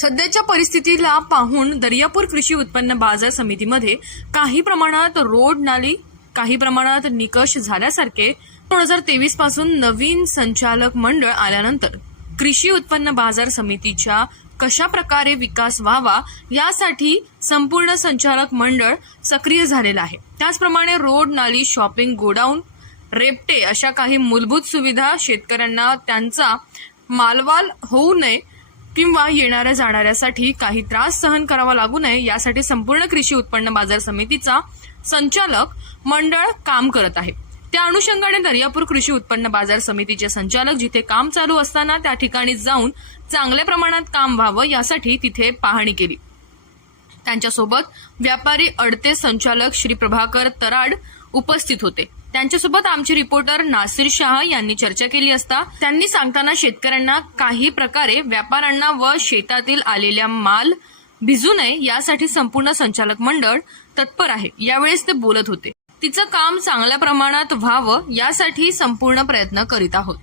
सध्याच्या परिस्थितीला पाहून दर्यापूर कृषी उत्पन्न बाजार समितीमध्ये काही प्रमाणात रोड नाली काही प्रमाणात निकष झाल्यासारखे दोन हजार तेवीसपासून नवीन संचालक मंडळ आल्यानंतर कृषी उत्पन्न बाजार समितीच्या कशा प्रकारे विकास व्हावा यासाठी संपूर्ण संचालक मंडळ सक्रिय झालेलं आहे. त्याचप्रमाणे रोड नाली शॉपिंग गोडाऊन रेपटे अशा काही मूलभूत सुविधा शेतकऱ्यांना त्यांचा मालवाल होऊ नये किंवा येणाऱ्या जाणाऱ्यासाठी काही त्रास सहन करावा लागू नये यासाठी संपूर्ण कृषी उत्पन्न बाजार समितीचा संचालक मंडळ काम करत आहे. त्या अनुषंगाने दर्यापूर कृषी उत्पन्न बाजार समितीचे संचालक जिथे काम चालू असताना त्या ठिकाणी जाऊन चांगल्या प्रमाणात काम व्हावं यासाठी तिथे पाहणी केली. त्यांच्यासोबत व्यापारी अडते संचालक श्री प्रभाकर तराड उपस्थित होते. त्यांच्यासोबत आमचे रिपोर्टर नासिर शाह यांनी चर्चा केली असता त्यांनी सांगताना शेतकऱ्यांना काही प्रकारे व्यापाऱ्यांना व शेतातील आलेल्या माल भिजू नये यासाठी संपूर्ण संचालक मंडळ तत्पर आहे यावेळेस ते बोलत होते. तिचं काम चांगल्या प्रमाणात व्हावं यासाठी संपूर्ण प्रयत्न करीत आहोत.